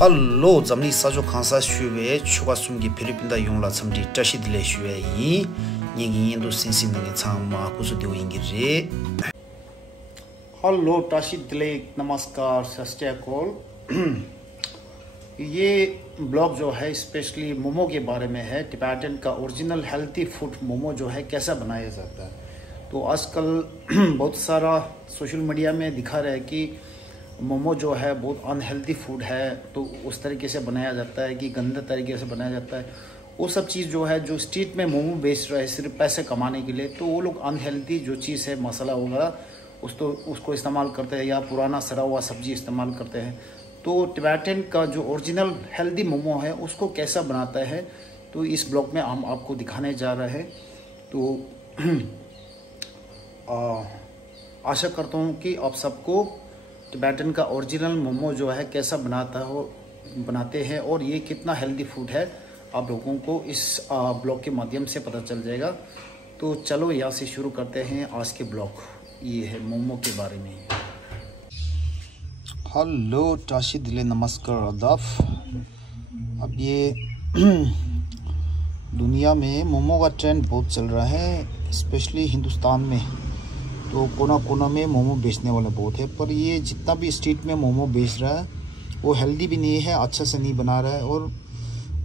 Hello, zamni sajo khansa shuwe chuka sumgi Philippines yongla samdi tashi dile shuwe yi nyingi yendo sinsi nange changma kusu diyo ingire. Hello, tashi dile नमस्कार सस्टेकॉल। ये blog जो है specially momo के बारे में है। Tibetan का original healthy food momo जो है कैसा बनाया जाता है। तो आजकल बहुत सारा सोशल मीडिया में दिखा रहा है कि मोमो जो है बहुत अनहेल्दी फूड है, तो उस तरीके से बनाया जाता है कि गंदे तरीके से बनाया जाता है। वो सब चीज़ जो है जो स्ट्रीट में मोमो बेच रहा है सिर्फ पैसे कमाने के लिए, तो वो लोग अनहेल्दी जो चीज़ है मसाला वगैरह उसको इस्तेमाल करते हैं या पुराना सड़ा हुआ सब्जी इस्तेमाल करते हैं। तो टिबेटन का जो ओरिजिनल हेल्दी मोमो है उसको कैसा बनाता है, तो इस ब्लॉग में हम आपको दिखाने जा रहे हैं। तो आशा करता हूँ कि आप सबको टिबेटन का ओरिजिनल मोमो जो है कैसा बनाते हैं और ये कितना हेल्दी फूड है आप लोगों को इस ब्लॉग के माध्यम से पता चल जाएगा। तो चलो यहाँ से शुरू करते हैं आज के ब्लॉग। ये है मोमो के बारे में। हेलो टाशी दिले नमस्कार आदाब। अब ये दुनिया में मोमो का ट्रेंड बहुत चल रहा है, स्पेशली हिंदुस्तान में। तो कोना कोना में मोमो बेचने वाले बहुत है, पर ये जितना भी स्ट्रीट में मोमो बेच रहा है वो हेल्दी भी नहीं है, अच्छा से नहीं बना रहा है और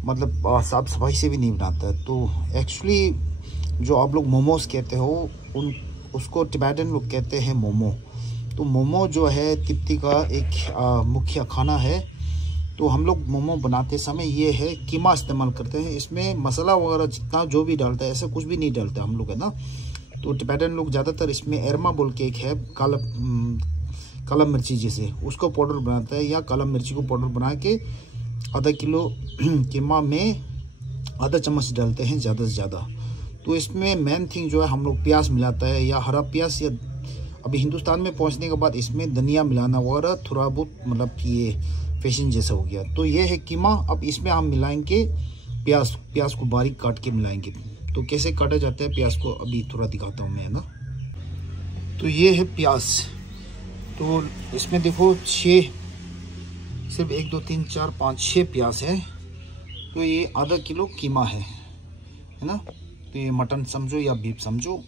मतलब साफ सफाई से भी नहीं बनाता है। तो एक्चुअली जो आप लोग मोमोज कहते हो उसको टिबेटन लोग कहते हैं मोमो। तो मोमो जो है तिब्बती का एक मुख्य खाना है। तो हम लोग मोमो बनाते समय ये है कीमा इस्तेमाल करते हैं। इसमें मसाला वगैरह जितना जो भी डालता है ऐसा कुछ भी नहीं डालता हम लोग, है ना। तो टिबेटन लोग ज़्यादातर इसमें एरमा बोल के एक है काला मिर्ची जैसे, उसको पाउडर बनाता है या काला मिर्ची को पाउडर बना के आधा किलो कीमा में आधा चम्मच डालते हैं ज़्यादा से ज़्यादा। तो इसमें मेन थिंग जो है हम लोग प्याज मिलाता है या हरा प्याज, या अभी हिंदुस्तान में पहुंचने के बाद इसमें धनिया मिलाना वगैरह थोड़ा बहुत मतलब ये फैशन जैसा हो गया। तो ये है कीमा। अब इसमें हम मिलाएंगे प्याज को बारीक काट के मिलाएंगे। तो कैसे काटा जाता है प्याज को अभी थोड़ा दिखाता हूँ मैं, है ना। तो ये है प्याज। तो इसमें देखो 6, सिर्फ 1 2 3 4 5 6 प्याज है। तो ये आधा किलो कीमा है ना। तो ये मटन समझो या बीफ समझो,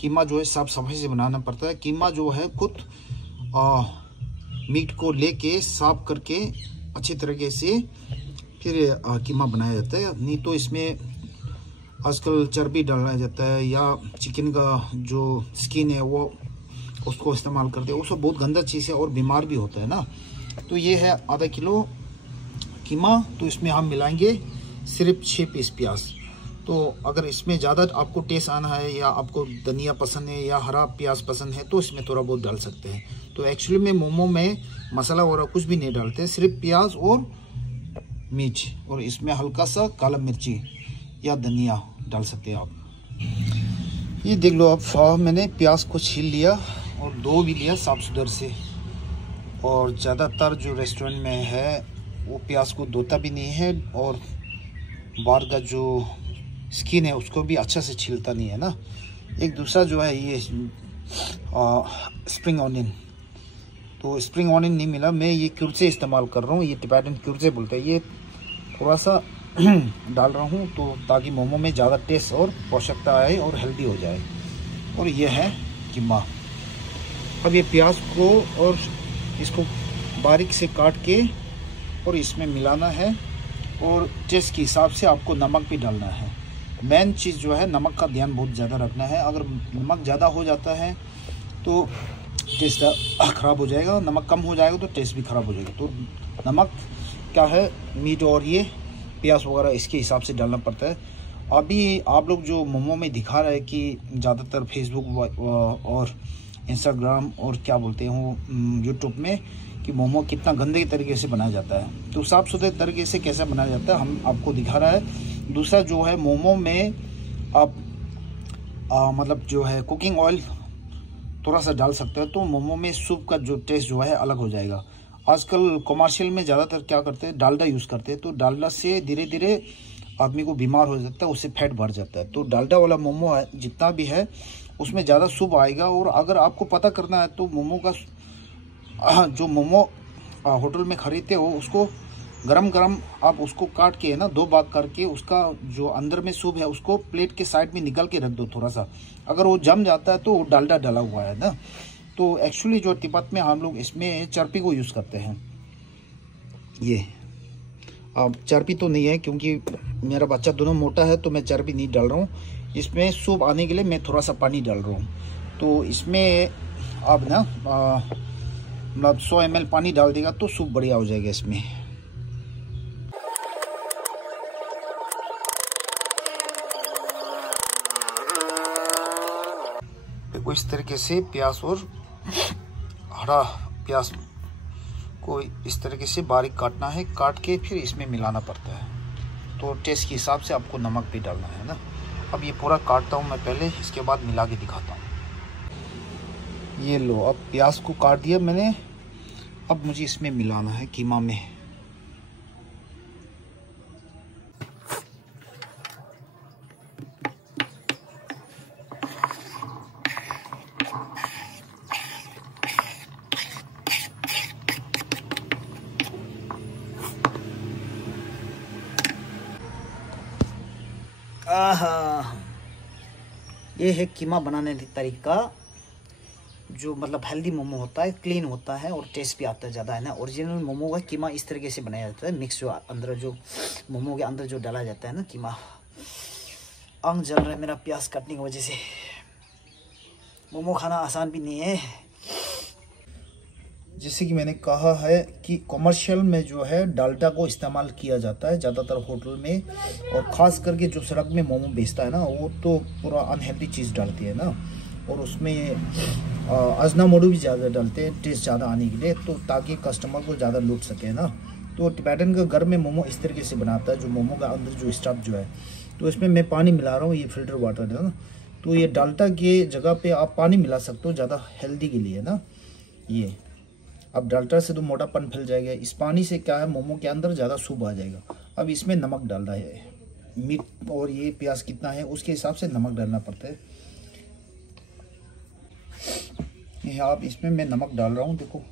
कीमा जो है साफ सफाई से बनाना पड़ता है। कीमा जो है खुद मीट को लेके साफ करके अच्छी तरीके से फिर कीमा बनाया जाता है। नहीं तो इसमें आजकल चर्बी डाला जाता है या चिकन का जो स्किन है वो उसको इस्तेमाल करते हैं। उसको बहुत गंदा चीज़ है और बीमार भी होता है ना। तो ये है आधा किलो कीमा। तो इसमें हम मिलाएंगे सिर्फ 6 पीस प्याज। तो अगर इसमें ज़्यादा आपको टेस्ट आना है या आपको धनिया पसंद है या हरा प्याज पसंद है तो इसमें थोड़ा बहुत डाल सकते हैं। तो एक्चुअली में मोमो में मसाला वगैरह कुछ भी नहीं डालते, सिर्फ प्याज और मिर्च, और इसमें हल्का सा काला मिर्ची या धनिया डाल सकते हैं आप। ये देख लो आप, मैंने प्याज को छील लिया और धो भी लिया साफ सुथर से। और ज़्यादातर जो रेस्टोरेंट में है वो प्याज को धोता भी नहीं है और बाहर का जो स्किन है उसको भी अच्छा से छीलता नहीं है ना। एक दूसरा जो है ये स्प्रिंग ऑनियन। तो स्प्रिंग ऑनियन नहीं मिला, मैं ये क्यूरसे इस्तेमाल कर रहा हूँ। ये टिबेटन क्यूरसे बोलते हैं। ये थोड़ा सा डाल रहा हूँ तो ताकि मोमो में ज़्यादा टेस्ट और पोषकता आए और हेल्दी हो जाए। और ये है कीमा। अब ये प्याज को और इसको बारीक से काट के और इसमें मिलाना है। और टेस्ट के हिसाब से आपको नमक भी डालना है। मेन चीज़ जो है नमक का ध्यान बहुत ज़्यादा रखना है। अगर नमक ज़्यादा हो जाता है तो टेस्ट ख़राब हो जाएगा, नमक कम हो जाएगा तो टेस्ट भी ख़राब हो जाएगा। तो नमक क्या है, मीट और ये प्याज वगैरह इसके हिसाब से डालना पड़ता है। अभी आप लोग जो मोमो में दिखा रहे हैं कि ज़्यादातर फेसबुक और इंस्टाग्राम और क्या बोलते हो यूट्यूब में कि मोमो कितना गंदे तरीके से बनाया जाता है। तो साफ़ सुथरे तरीके से कैसे बनाया जाता है हम आपको दिखा रहा है। दूसरा जो है मोमो में आप मतलब जो है कुकिंग ऑयल थोड़ा सा डाल सकते हो, तो मोमो में सूप का जो टेस्ट जो है अलग हो जाएगा। आजकल कमर्शियल में ज़्यादातर क्या करते हैं, डालडा यूज़ करते हैं। तो डालडा से धीरे धीरे आदमी को बीमार हो जाता है, उससे फैट बढ़ जाता है। तो डालडा वाला मोमो है जितना भी है उसमें ज़्यादा सूप आएगा। और अगर आपको पता करना है तो मोमो का जो मोमो होटल में खरीदते हो उसको गरम गरम आप उसको काट के है ना 2 भाग करके उसका जो अंदर में सूप है उसको प्लेट के साइड में निकाल के रख दो थोड़ा सा। अगर वो जम जाता है तो वो डालडा डाला हुआ है ना। तो एक्चुअली जो तिब्बत में हम लोग इसमें चर्पी को यूज़ करते हैं। ये अब चर्पी तो नहीं है क्योंकि मेरा बच्चा दोनों मोटा है, तो मैं चर्पी नहीं डाल रहा हूँ। इसमें सूप आने के लिए मैं थोड़ा सा पानी डाल रहा हूँ। तो इसमें अब ना मतलब 100 ml पानी डाल देगा तो सूप बढ़िया हो जाएगा इसमें। देखो इस तरीके से प्याज और हरा प्याज को इस तरीके से बारीक काटना है, काट के फिर इसमें मिलाना पड़ता है। तो टेस्ट के हिसाब से आपको नमक भी डालना है ना। अब ये पूरा काटता हूँ मैं पहले, इसके बाद मिला के दिखाता हूँ। ये लो, अब प्याज को काट दिया मैंने। अब मुझे इसमें मिलाना है कीमा में। आहा, ये है कीमा बनाने का तरीका, जो मतलब हेल्दी मोमो होता है, क्लीन होता है और टेस्ट भी आता है ज़्यादा है ना। ओरिजिनल मोमो का कीमा इस तरीके से बनाया जाता है, मिक्स जो अंदर जो मोमो के अंदर जो डाला जाता है ना कीमा। आंख जल रहा है मेरा प्याज काटने की वजह से। मोमो खाना आसान भी नहीं है। जैसे कि मैंने कहा है कि कमर्शियल में जो है डालडा को इस्तेमाल किया जाता है ज़्यादातर होटल में, और ख़ास करके जो सड़क में मोमो बेचता है ना वो तो पूरा अनहेल्दी चीज़ डालती है ना, और उसमें अजनामोटो भी ज़्यादा डालते हैं टेस्ट ज़्यादा आने के लिए, तो ताकि कस्टमर को ज़्यादा लूट सके ना। तो टिबेटन का घर में मोमो इस तरीके से बनाता है, जो मोमो का अंदर जो स्टफ जो है, तो इसमें मैं पानी मिला रहा हूँ, ये फिल्टर वाटर है ना। तो ये डालडा के जगह पे आप पानी मिला सकते हो, ज़्यादा हेल्दी के लिए ना। ये अब डालडा से तो मोटापन फैल जाएगा, इस पानी से क्या है मोमो के अंदर ज़्यादा सूप आ जाएगा। अब इसमें नमक डालना है, मीट और ये प्याज कितना है उसके हिसाब से नमक डालना पड़ता है। ये आप इसमें मैं नमक डाल रहा हूँ। देखो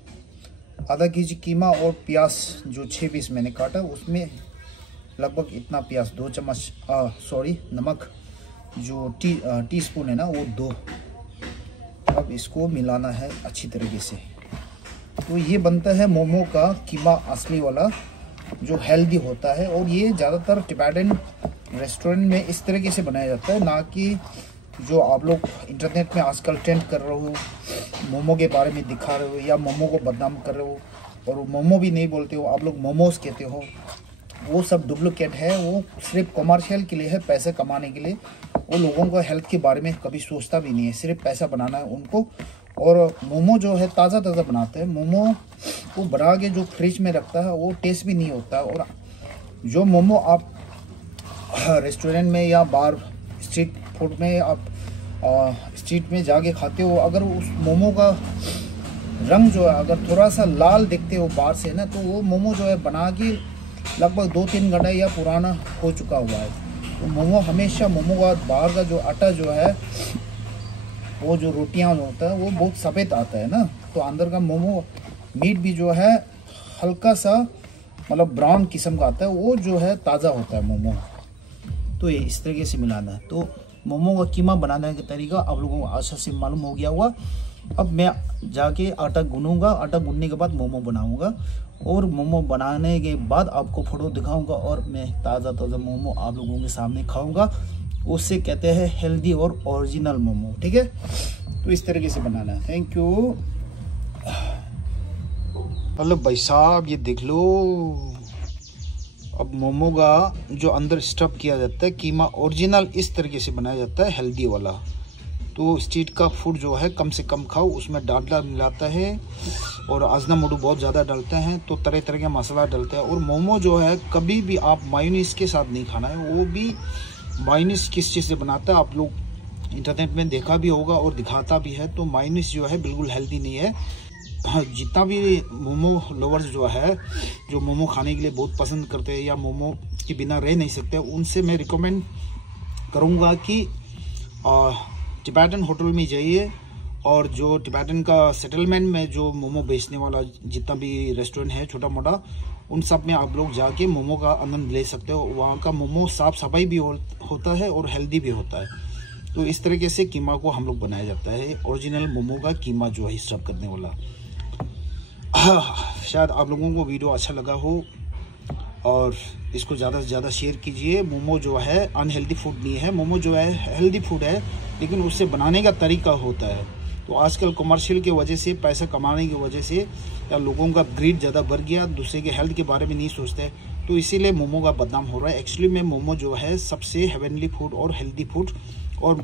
आधा केजी कीमा और प्याज जो 6 पीस मैंने काटा, उसमें लगभग इतना प्याज 2 चम्मच नमक जो टी स्पून है ना वो 2। अब इसको मिलाना है अच्छी तरीके से। तो ये बनता है मोमो का कीमा असली वाला, जो हेल्दी होता है, और ये ज़्यादातर टिबेटन रेस्टोरेंट में इस तरीके से बनाया जाता है, ना कि जो आप लोग इंटरनेट में आजकल ट्रेंड कर रहे हो, मोमो के बारे में दिखा रहे हो या मोमो को बदनाम कर रहे हो, और मोमो भी नहीं बोलते हो आप लोग, मोमोज कहते हो। वो सब डुप्लीकेट है, वो सिर्फ कमर्शियल के लिए है, पैसे कमाने के लिए। वो लोगों को हेल्थ के बारे में कभी सोचता भी नहीं है, सिर्फ पैसा बनाना है उनको। और मोमो जो है ताज़ा ताज़ा बनाते हैं, मोमो को बना के जो फ्रिज में रखता है वो टेस्ट भी नहीं होता। और जो मोमो आप रेस्टोरेंट में या बार स्ट्रीट फूड में आप स्ट्रीट में जाके खाते हो, अगर उस मोमो का रंग जो है अगर थोड़ा सा लाल दिखते हो बाहर से ना, तो वो मोमो जो है बना के लगभग 2-3 घंटा या पुराना हो चुका हुआ है। तो मोमो हमेशा मोमो का बाहर का जो आटा जो है, वो जो रोटियां होता है वो बहुत सफ़ेद आता है ना, तो अंदर का मोमो मीट भी जो है हल्का सा मतलब ब्राउन किस्म का आता है, वो जो है ताज़ा होता है मोमो। तो ये इस तरीके से मिलाना है। तो मोमो का कीमा बनाने का तरीका आप लोगों को आशा से मालूम हो गया होगा। अब मैं जाके आटा गूंदूंगा, आटा गूंदने के बाद मोमो बनाऊंगा, और मोमो बनाने के बाद आपको फोटो दिखाऊंगा, और मैं ताज़ा ताज़ा मोमो आप लोगों के सामने खाऊंगा। उससे कहते हैं हेल्दी और ओरिजिनल मोमो, ठीक है। तो इस तरीके से बनाना है। Thank you. हेलो भाई साहब, ये देख लो, अब मोमो का जो अंदर स्टफ किया जाता है कीमा ओरिजिनल इस तरीके से बनाया जाता है, हेल्दी वाला। तो स्ट्रीट का फूड जो है कम से कम खाओ, उसमें डालडा मिलाता है और अजनामोटो बहुत ज़्यादा डालते हैं, तो तरह तरह का मसाला डालते हैं। और मोमो जो है कभी भी आप मायोनीज के साथ नहीं खाना है। वो भी मायोनीज किस चीज़ से बनाता है आप लोग इंटरनेट में देखा भी होगा और दिखाता भी है। तो मायोनीज जो है बिल्कुल हेल्दी नहीं है। हाँ, जितना भी मोमो लवर्स जो है, जो मोमो खाने के लिए बहुत पसंद करते हैं या मोमो के बिना रह नहीं सकते, उनसे मैं रिकमेंड करूँगा कि टिबेटन होटल में जाइए, और जो टिबेटन का सेटलमेंट में जो मोमो बेचने वाला जितना भी रेस्टोरेंट है छोटा मोटा, उन सब में आप लोग जाके मोमो का आनंद ले सकते हो। वहाँ का मोमो साफ सफाई भी होता है और हेल्दी भी होता है। तो इस तरीके से कीमा को हम लोग बनाया जाता है, ओरिजिनल मोमो का कीमा जो है सर्व करने वाला। शायद आप लोगों को वीडियो अच्छा लगा हो और इसको ज़्यादा से ज़्यादा शेयर कीजिए। मोमो जो है अनहेल्दी फूड नहीं है, मोमो जो है हेल्दी फूड है, लेकिन उससे बनाने का तरीका होता है। तो आजकल कमर्शियल की वजह से, पैसा कमाने की वजह से या लोगों का ग्रीड ज़्यादा बढ़ गया, दूसरे के हेल्थ के बारे में नहीं सोचते, तो इसीलिए मोमो का बदनाम हो रहा है। एक्चुअली में मोमो जो है सबसे हेवनली फूड और हेल्दी फूड और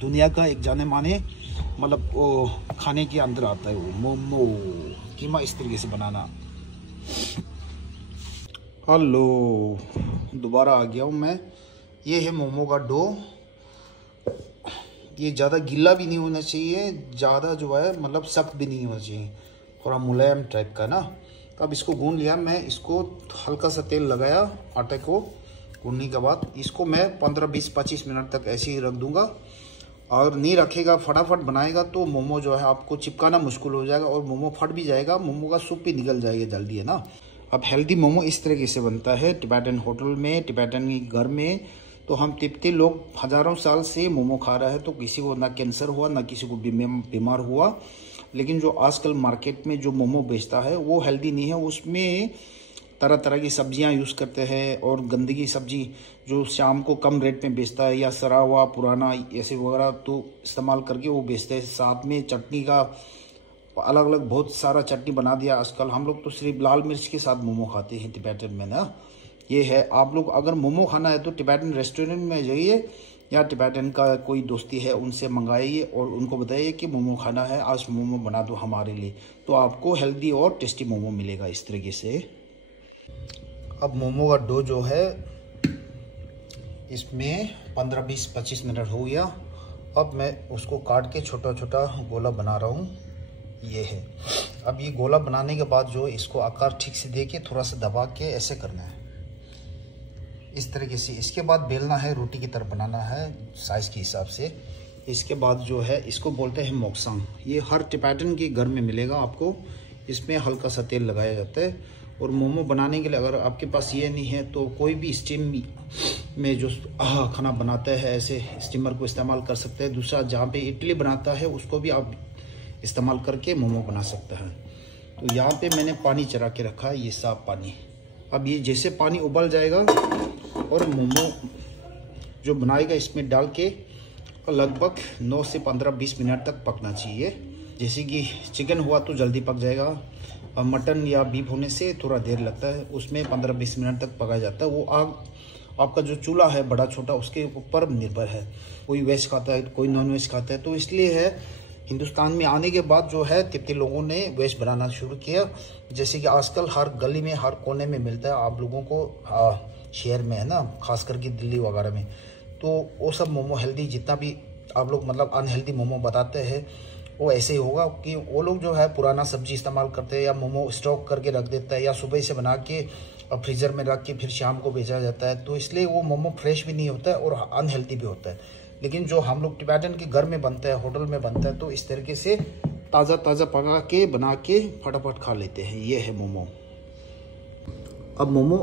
दुनिया का एक जाने माने मतलब वो खाने के अंदर आता है वो मोमो कीमा इस तरीके से बनाना। हेलो, दोबारा आ गया हूँ मैं। ये है मोमो का डो। ये ज़्यादा गीला भी नहीं होना चाहिए, ज़्यादा जो है मतलब सख्त भी नहीं होना चाहिए, थोड़ा मुलायम टाइप का ना। अब इसको गूंद लिया मैं, इसको हल्का सा तेल लगाया आटे को गूंदने के बाद इसको मैं 15-20-25 मिनट तक ऐसे ही रख दूंगा। और नहीं रखेगा, फटाफट बनाएगा तो मोमो जो है आपको चिपकाना मुश्किल हो जाएगा और मोमो फट भी जाएगा, मोमो का सूप भी निकल जाएगा जल्दी, है ना। अब हेल्दी मोमो इस तरीके से बनता है टिबेटन होटल में, टिबेटन घर में। तो हम तिब्बती लोग हज़ारों साल से मोमो खा रहे हैं, तो किसी को ना कैंसर हुआ ना किसी को बीमार हुआ। लेकिन जो आजकल मार्केट में जो मोमो बेचता है वो हेल्दी नहीं है, उसमें तरह तरह की सब्जियां यूज़ करते हैं और गंदगी सब्जी जो शाम को कम रेट में बेचता है या सड़ा हुआ पुराना ऐसे वगैरह तो इस्तेमाल करके वो बेचते हैं। साथ में चटनी का अलग अलग बहुत सारा चटनी बना दिया आजकल। हम लोग तो सिर्फ लाल मिर्च के साथ मोमो खाते हैं टिबेटन में ना। ये है, आप लोग अगर मोमो खाना है तो टिबेटन रेस्टोरेंट में जाइए या टिबेटन का कोई दोस्ती है उनसे मंगाइए और उनको बताइए कि मोमो खाना है, आज मोमो बना दो हमारे लिए, तो आपको हेल्दी और टेस्टी मोमो मिलेगा इस तरीके से। अब मोमो का डो जो है इसमें 15-20-25 मिनट हो गया। अब मैं उसको काट के छोटा छोटा गोला बना रहा हूँ। ये है, अब ये गोला बनाने के बाद जो इसको आकार ठीक से दे के थोड़ा सा दबा के ऐसे करना है इस तरीके से। इसके बाद बेलना है, रोटी की तरह बनाना है साइज़ के हिसाब से। इसके बाद जो है इसको बोलते हैं मोक्सांग। ये हर टिबेटन के घर में मिलेगा आपको। इसमें हल्का सा तेल लगाया जाता है और मोमो बनाने के लिए अगर आपके पास ये नहीं है तो कोई भी स्टीम में जो खाना बनाता है ऐसे स्टीमर को इस्तेमाल कर सकते हैं। दूसरा जहाँ पे इडली बनाता है उसको भी आप इस्तेमाल करके मोमो बना सकते हैं। तो यहाँ पे मैंने पानी चढ़ा के रखा है, ये साफ पानी। अब ये जैसे पानी उबल जाएगा और मोमो जो बनाएगा इसमें डाल के लगभग 9 से 15-20 मिनट तक पकना चाहिए। जैसे कि चिकन हुआ तो जल्दी पक जाएगा और मटन या बीफ होने से थोड़ा देर लगता है, उसमें 15-20 मिनट तक पकाया जाता है। वो आग आपका जो चूल्हा है बड़ा छोटा उसके ऊपर निर्भर है। कोई वेज खाता है, कोई नॉन वेज खाता है। तो इसलिए है हिंदुस्तान में आने के बाद जो है तिब्बती लोगों ने वेज बनाना शुरू किया। जैसे कि आजकल हर गली में हर कोने में मिलता है आप लोगों को, शहर में है ना, खास करके दिल्ली वगैरह में। तो वो सब मोमो हेल्दी, जितना भी आप लोग मतलब अनहेल्दी मोमो बताते हैं वो ऐसे ही होगा कि वो लोग जो है पुराना सब्जी इस्तेमाल करते हैं या मोमो स्टॉक करके रख देता है या सुबह से बना के और फ्रीज़र में रख के फिर शाम को बेचा जाता है। तो इसलिए वो मोमो फ्रेश भी नहीं होता है और अनहेल्दी भी होता है। लेकिन जो हम लोग टिबेटन के घर में बनता है, होटल में बनता है, तो इस तरीके से ताज़ा ताज़ा पका के बना के फटाफट खा लेते हैं। ये है मोमो। अब मोमो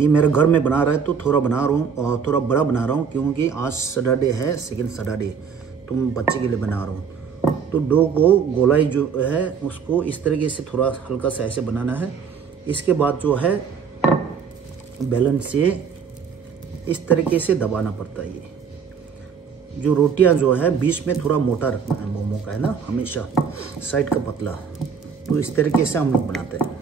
ये मेरे घर में बना रहा है तो थोड़ा बना रहा हूँ और थोड़ा बड़ा बना रहा हूँ क्योंकि आज सैटरडे है, सेकेंड सैटरडे, तो मैं बच्चे के लिए बना रहा हूँ। तो डो को गोलाई जो है उसको इस तरीके से थोड़ा हल्का सा ऐसे बनाना है। इसके बाद जो है बेलन से इस तरीके से दबाना पड़ता है। ये जो रोटियां जो है बीच में थोड़ा मोटा रखना है मोमो का, है ना, हमेशा साइड का पतला। तो इस तरीके से हम लोग बनाते हैं।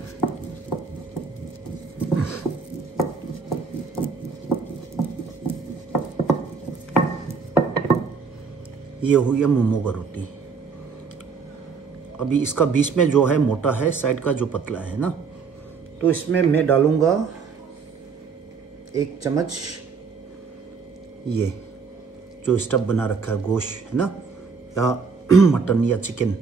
ये हो गया मोमो का रोटी। अभी इसका बीच में जो है मोटा है, साइड का जो पतला है ना, तो इसमें मैं डालूंगा 1 चम्मच ये जो स्टफ बना रखा है गोश्त, है ना, या मटन या चिकन।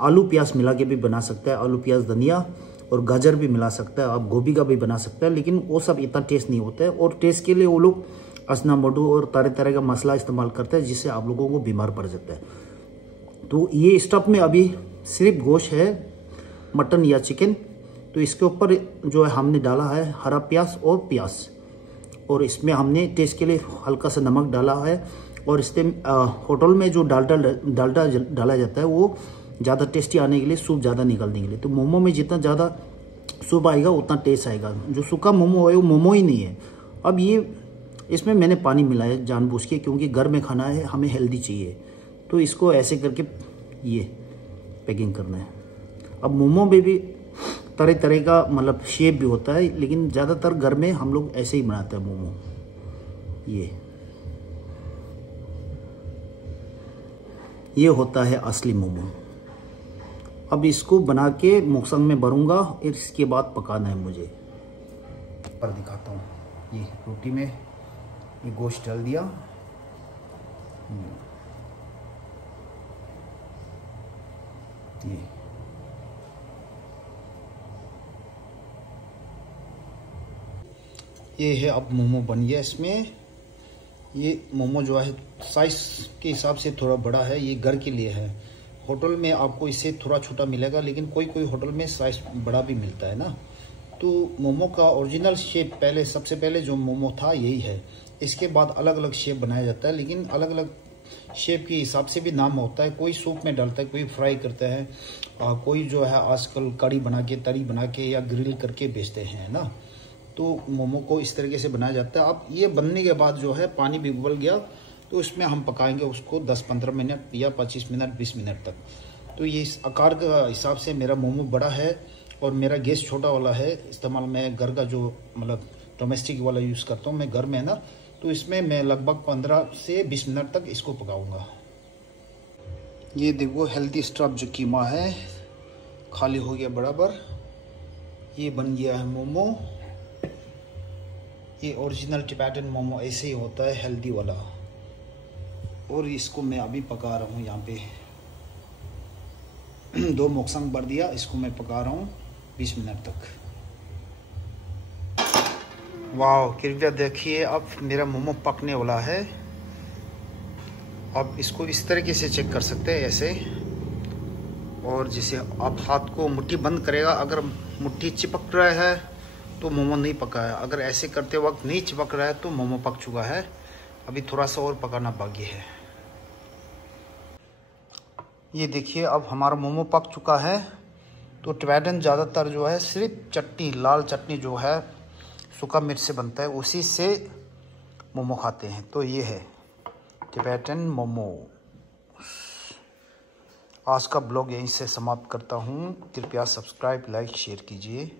आलू प्याज मिला के भी बना सकता है, आलू प्याज धनिया और गाजर भी मिला सकता है, आप गोभी का भी बना सकता है। लेकिन वो सब इतना टेस्ट नहीं होता है और टेस्ट के लिए वो लोग अजनामोटो और तरह तरह का मसाला इस्तेमाल करते हैं जिससे आप लोगों को बीमार पड़ जाता है। तो ये स्टफ में अभी सिर्फ गोश्त है, मटन या चिकन, तो तो इसके ऊपर जो है हमने डाला है हरा प्याज और प्याज, और इसमें हमने टेस्ट के लिए हल्का सा नमक डाला है। और इसमें होटल में जो डालडा डाला जाता है वो ज़्यादा टेस्टी आने के लिए, सूप ज़्यादा निकलने के लिए। तो मोमो में जितना ज़्यादा सूप आएगा उतना टेस्ट आएगा। जो सूखा मोमो है वो मोमो ही नहीं है। अब ये इसमें मैंने पानी मिलाया जानबूझ के, क्योंकि घर में खाना है, हमें हेल्दी चाहिए। तो इसको ऐसे करके ये पैकिंग करना है। अब मोमो में भी तरह तरह का मतलब शेप भी होता है, लेकिन ज़्यादातर घर में हम लोग ऐसे ही बनाते हैं मोमो। ये होता है असली मोमो। अब इसको बना के मोक्संग में भरूंगा, और इसके बाद पकाना है मुझे। पर दिखाता हूँ, ये रोटी में ये गोश्त डाल दिया, ये है। अब मोमो बन गया। इसमें ये मोमो जो है साइज के हिसाब से थोड़ा बड़ा है, ये घर के लिए है। होटल में आपको इससे थोड़ा छोटा मिलेगा, लेकिन कोई कोई होटल में साइज बड़ा भी मिलता है ना। तो मोमो का ओरिजिनल शेप सबसे पहले जो मोमो था यही है। इसके बाद अलग अलग शेप बनाया जाता है, लेकिन अलग अलग शेप के हिसाब से भी नाम होता है। कोई सूप में डालता है, कोई फ्राई करता है, कोई जो है आजकल कड़ी बना के, तरी बना के या ग्रिल करके बेचते हैं ना। तो मोमो को इस तरीके से बनाया जाता है। अब ये बनने के बाद जो है पानी भी उबल गया, तो इसमें हम पकाएंगे उसको 10-15 मिनट या 25 मिनट 20 मिनट तक। तो ये इस आकार का हिसाब से मेरा मोमो बड़ा है और मेरा गैस छोटा वाला है। इस्तेमाल मैं घर का जो मतलब डोमेस्टिक वाला यूज़ करता हूँ मैं घर में ना। तो इसमें मैं लगभग 15 से 20 मिनट तक इसको पकाऊंगा। ये देखो हेल्दी स्टफ जो कीमा है खाली हो गया बराबर। ये बन गया है मोमो। ये ओरिजिनल टिबेटन मोमो ऐसे ही होता है, हेल्दी वाला। और इसको मैं अभी पका रहा हूँ यहाँ पे 2 मोक्संग भर दिया, इसको मैं पका रहा हूँ 20 मिनट तक। वाह, कृपया देखिए अब मेरा मोमो पकने वाला है। अब इसको इस तरीके से चेक कर सकते हैं ऐसे, और जैसे आप हाथ को मुट्ठी बंद करेगा, अगर मुट्ठी चिपक रहा है तो मोमो नहीं पका है। अगर ऐसे करते वक्त नहीं चिपक रहा है तो मोमो पक चुका है। अभी थोड़ा सा और पकाना बाकी है। ये देखिए अब हमारा मोमो पक चुका है। तो टिबेटन ज़्यादातर जो है सिर्फ चटनी, लाल चटनी जो है सूखा मिर्च से बनता है, उसी से मोमो खाते हैं। तो ये है टिबेटन मोमो। आज का ब्लॉग यहीं से समाप्त करता हूँ। कृपया सब्सक्राइब, लाइक, शेयर कीजिए।